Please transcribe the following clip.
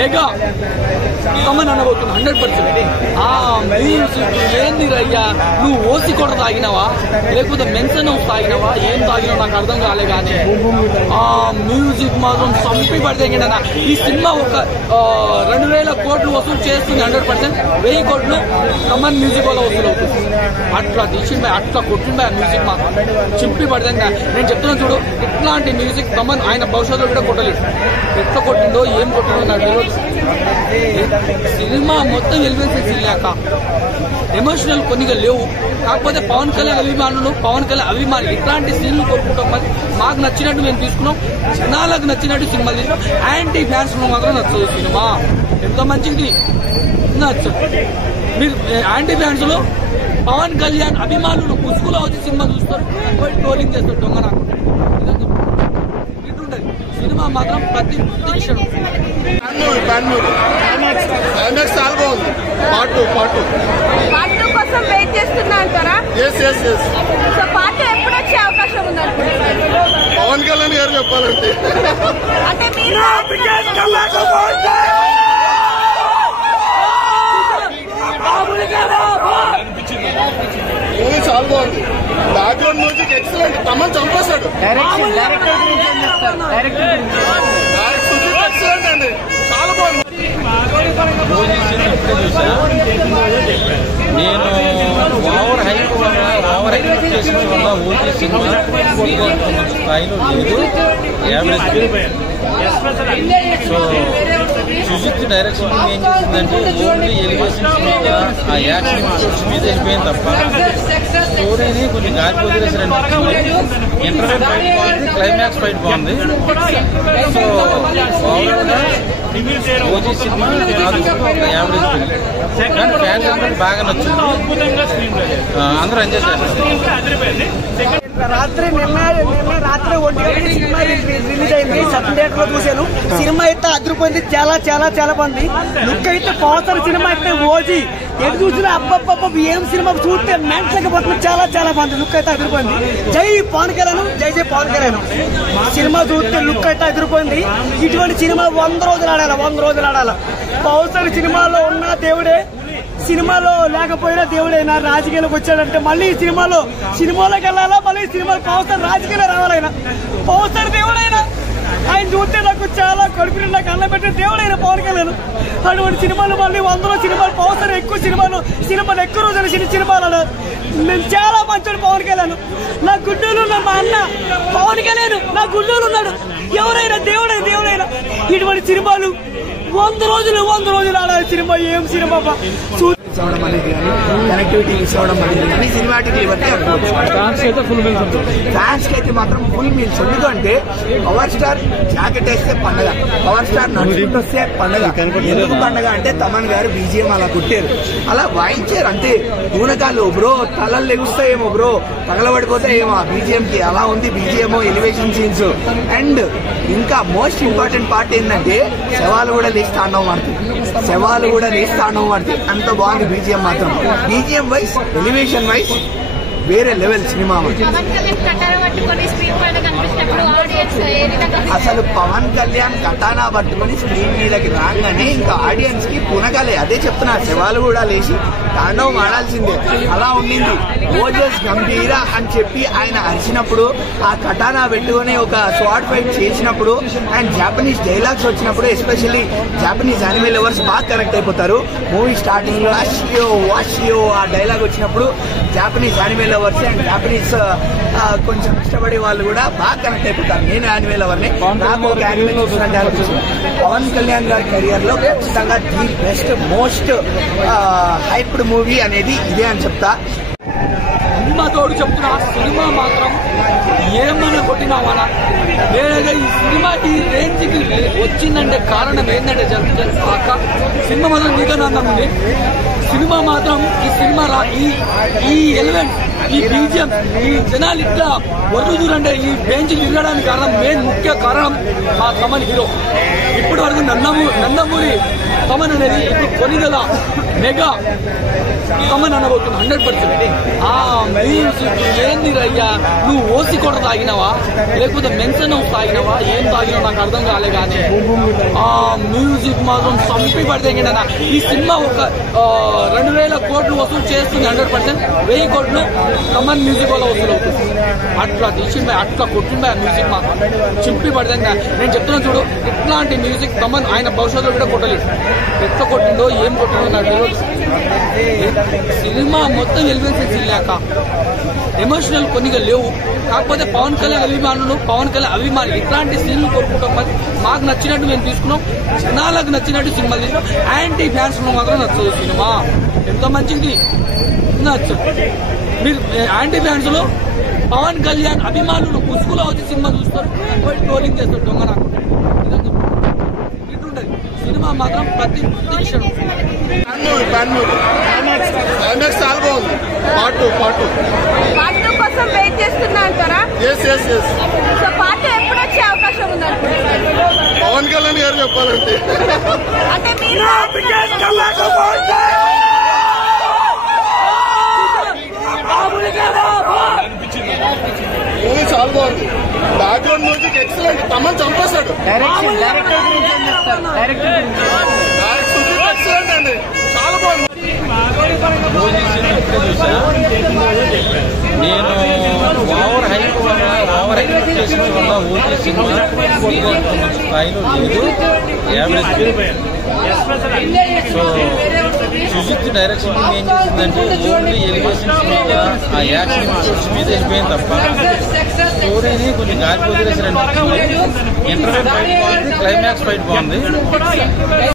Mega come on అనబోతున్నా 100%. ఆ music ఏంది రయ్యా, నువ్వు ఓసి కూడా తాగినావా లేకపోతే మెన్షన్ హౌస్ తాగినావా, ఏం తాగినావు నాకు అర్థం కాలే. కానీ ఆ మ్యూజిక్ మాత్రం చంపి పడితేనా. ఈ సినిమా ఒక 2000 కోట్లు వసూలు చేస్తుంది 100%. 1000 కోట్లు కమన్ మ్యూజిక్ వల్ల వసూలు అవుతుంది. అట్లా తీసింది, అట్లా కొట్టింది ఆ మ్యూజిక్ మాత్రం చింపి పడితే. నేను చెప్తున్నాను చూడు, ఇట్లాంటి మ్యూజిక్ కమన్ ఆయన భవిష్యత్తులో కూడా కొట్టలేదు. ఎట్లా కొట్టిందో ఏం కొట్టిందో నాకు తెలియదు. సినిమా మొత్తం ఎలివేషన్స్ వెళ్ళాక ఎమోషనల్ కొన్నిగా లేవు. కాకపోతే పవన్ కళ్యాణ్ అభిమానులు, పవన్ కళ్యాణ్ అభిమానులు ఇట్లాంటి సీన్లు కోరుకుంటాం. మరి మాకు నచ్చినట్టు మేము తీసుకున్నాం, జనాలకు నచ్చినట్టు సినిమాలు తీసుకున్నాం. యాంటీ ఫ్యాన్స్ మాత్రం నచ్చదు సినిమా. ఎంత మంచిది నచ్చదు. మీరు యాంటీ ఫ్యాన్స్ లో పవన్ కళ్యాణ్ అభిమానులు ముసుగులో వచ్చి సినిమా చూస్తారు, ట్రోలింగ్ చేస్తారు దొంగ. నాకు ఇటుండదు సినిమా మాత్రం ప్రతి క్షణం. చాలా బాగుంది. పార్ట్ టూ కోసం వెయిట్ చేస్తున్నా అంటారా? సో పార్ట్ టూ ఎప్పుడు వచ్చే అవకాశం ఉంది అనుకుంటున్నారు? పవన్ కళ్యాణ్ గారు చెప్పాలంటే అంటే మీరు మూవీ చాలా బాగుంది. Background music excellent. తమన్ చంపేశాడు. ఎక్సలెంట్ అండి, చాలా బాగుంది. నేను ఓవర్ ఎక్స్పెక్టేషన్ వల్ల ఓకే సినిమా స్థాయిలో లేదు, యావరేజ్. సో సుజిత్ డైరెక్షన్ ఏం చేసిందంటే ఓన్లీ ఎలివేషన్స్ మీద, ఆ యాక్షన్ షూట్స్ మీద వెళ్ళిపోయింది తప్ప స్టోరీని కొంచెం గాలి వదిలేసారండి. ఇంటర్వెల్ ఫైట్ బాగుంది, క్లైమాక్స్ ఫైట్ బాగుంది. సో ఓవరాల్గా ఓజీ సినిమా యావరేజ్ ఫిల్మ్. కానీ ఫ్యాన్స్ అందరూ బాగా నచ్చింది, అందరూ ఎంజాయ్ చేస్తారు. రాత్రి నిన్న రాత్రి 1 గంటకి సినిమా రిలీజ్ అయింది. సబ్ థియేటర్ లో చూశాను. సినిమా అయితే అదిరిపోయింది. చాలా చాలా చాలా బాగుంది. లుక్ అయితే పోస్టర్ సినిమా అయితే ఓజీ ఎటు చూసినా అబ్బబ్బబ్బ ఏం సినిమా చూస్తే మెంటలేకపోతుంది. చాలా చాలా బాగుంది. లుక్ అయితే అదిరిపోయింది. జై పవన్ కళ్యాణ్, జై పవన్ కళ్యాణ్. సినిమా చూస్తే లుక్ అయితే అదిరిపోయింది. ఇటువంటి సినిమా 100 రోజులు ఆడాలి, 100 రోజులు ఆడాలి. పోస్టర్ సినిమాలో ఉన్న దేవుడే సినిమాలో లేకపోయినా దేవుడైనా రాజకీయాలకు వచ్చాడంటే మళ్ళీ సినిమాలోకి వెళ్ళాలా, మళ్ళీ సినిమాలో పవన్ రాజకీయాలు రావాలైనా పవన్ దేవుడైనా ఆయన చూస్తే నాకు చాలా కడుపు నాకు అన్నం పెట్టిన దేవుడైనా పవన్ కళ్యాణ్. అటువంటి సినిమాలు మళ్ళీ 100 సినిమాలు పవన్ ఎక్కువ సినిమాలు ఎక్కువ రోజులు సినిమాలు. నేను చాలా మంచోడు పవన్ కళ్యాణ్. నా గుండెలు ఉన్న మా అన్న పవన్ కళ్యాణ్ నా గుండెలు ఉన్నాడు. ఎవరైనా దేవుడైనా ఇటువంటి సినిమాలు 100 రోజులు ఆడాలి. సినిమా ఏం సినిమా అవడం అనేది కానీ కనెక్టివిటీ మిస్ అవడం అనేది కానీ సినిమాటిక్లీ బట్టి అనుకోవచ్చు. ఫ్యాన్స్ కి అయితే మాత్రం ఫుల్ మీల్స్. ఎందుకంటే పవర్ స్టార్ జాకెట్ వేస్తే పండగ, పవర్ స్టార్ నడుచుకుంటూ వస్తే పండగ. ఎందుకు పండగ అంటే తమన్ గారు బీజిఎం అలా కుట్టారు, అలా వాయించారు. అంతే పూనకాలు బ్రో, తలలు లెగుస్తాయేమో బ్రో, తగలబడిపోతాయేమో ఆ బీజిఎం కి. అలా ఉంది బీజిఎం, ఎలివేషన్ సీన్స్. అండ్ ఇంకా మోస్ట్ ఇంపార్టెంట్ పార్ట్ ఏంటంటే శవాలు కూడా లేచి తాండవం ఆడుతుంది. అంత బాగుంది బీజిఎం మాత్రం. బీజిఎం వైస్, ఎలివేషన్ వైస్ వేరే లెవెల్ సినిమా. అసలు పవన్ కళ్యాణ్ కటానా పట్టుకుని స్క్రీన్ మీదకి రాగానే ఇంకా ఆడియన్స్ కి పునగాలే. అదే చెప్తున్నా, శవాలు కూడా లేచి తాండవం ఆడాల్సిందే. అలా ఉండింది. ఓజస్ గంభీర అని చెప్పి ఆయన అరిచినప్పుడు, ఆ కటానా పెట్టుకుని ఒక స్వాడ్ ఫైట్ చేసినప్పుడు, అండ్ జాపనీస్ డైలాగ్స్ వచ్చినప్పుడు, ఎస్పెషల్లీ జాపనీస్ యానిమే లవర్స్ బాగా కనెక్ట్ అయిపోతారు. మూవీ స్టార్టింగ్ లో అషియో వాషియో ఆ డైలాగ్ వచ్చినప్పుడు Japanese anime lovers and Japanese కొంచెం ఇష్టపడే వాళ్ళు కూడా బాగా కనెక్ట్ అయిపోతారు. నేను యానిమే లవర్ని, నాకు ఒక యానిమే చూసినట్టు అనిపిస్తుంది. పవన్ కళ్యాణ్ గారి కెరియర్ లో ఖచ్చితంగా the best most hyped movie అనేది ఇదే అని చెప్తా. సినిమాతోడు చెప్తున్నా, సినిమా మాత్రం ఏమన్నా కొట్టినామన్నా. నేనైతే ఈ సినిమా ఈ రేంజ్కి వచ్చిందంటే కారణం ఏంటంటే అక్క సినిమా మాత్రం నీకన్నా ఉంది. సినిమా మాత్రం ఈ సినిమా ఈ ఎలిమెంట్, ఈ బీజిఎం, ఈ జనాలు ఇట్లా వరుదురంటే ఈ బెంచ్ తిరగడానికి కారణం, మెయిన్ ముఖ్య కారణం మా తమన్ హీరో. ఇప్పటి వరకు నందమూరి తమన్ అనేది ఇప్పుడు కొనిదల మెగా కమన్ అనబోతున్నా 100%. ఆ మ్యూజిక్ ఏంది రయ్యా, నువ్వు ఓసి కొడ తాగినావా లేకపోతే మెన్షన్ హౌస్ తాగినావా, ఏం తాగినావు నాకు అర్థం కాలే. కానీ ఆ మ్యూజిక్ మాత్రం చంపి పడితేనా. ఈ సినిమా ఒక 2000 కోట్లు వసూలు చేస్తుంది 100%. 1000 కోట్లు కమన్ మ్యూజిక్ వల్ల వసూలు అవుతుంది. అట్లా తీసింది, అట్లా కొట్టింది ఆ మ్యూజిక్ మాత్రం చింపి పడితే. నేను చెప్తున్నా చూడు, ఇట్లాంటి మ్యూజిక్ కమన్ ఆయన భవిష్యత్తులో కూడా కొట్టలేదు. ఎట్లా కొట్టిండో ఏం కొట్టిండో నాకు తెలియదు. సినిమా మొత్తం ఎలివేషన్స్ ఇల్లాక ఎమోషనల్ కొన్నిగా లేవు. కాకపోతే పవన్ కళ్యాణ్ అభిమానులు, పవన్ కళ్యాణ్ అభిమానులు ఇట్లాంటి సీన్లు కోరుకుంటాం. మరి మాకు నచ్చినట్టు మేము తీసుకున్నాం, జనాలకు నచ్చినట్టు సినిమా తీసుకున్నాం. యాంటీ ఫ్యాన్స్ మాత్రం నచ్చదు సినిమా. ఎంత మంచిది నచ్చు. మీరు యాంటీ ఫ్యాన్స్ లో పవన్ కళ్యాణ్ అభిమానులు ముసుగులో వచ్చి సినిమా చూస్తారు, ట్రోలింగ్ చేస్తారు. దొంగ నాకు ఇటుంటది సినిమా మాత్రం ప్రతి క్షణం. క్లైమాక్స్ చాలా బాగుంది. పార్ట్ టూ కోసం వెయిట్ చేస్తున్నా అంటారా? సో పార్ట్ ఎప్పుడు వచ్చే అవకాశం ఉంది అనుకుంటున్నారు? పవన్ కళ్యాణ్ గారు చెప్పాలంటే అంటే మీరు మూవీ చాలా బాగుంది. Background music excellent. తమన్ చంపేశాడు. సుజిత్ ఎక్సలెంట్ అండి, చాలా బాగుంది. నేను ఓవర్ హైప్ వల్ల, ఓవర్ ఎక్స్పెక్టేషన్ వల్ల ఓకే సినిమా స్థాయిలో లేదు, యావరేజ్. సో సుజిత్ డైరెక్షన్ ఏం చేసిందంటే ఓన్లీ ఎలివేషన్స్ మీద, ఆ యాక్షన్ మీద వెళ్ళిపోయింది తప్ప స్టోరీని కొంచెం గాలి వదిలేసారు అనిపించింది. ఇంటర్వెల్ ఫైట్ బాగుంది, క్లైమాక్స్ ఫైట్ బాగుంది.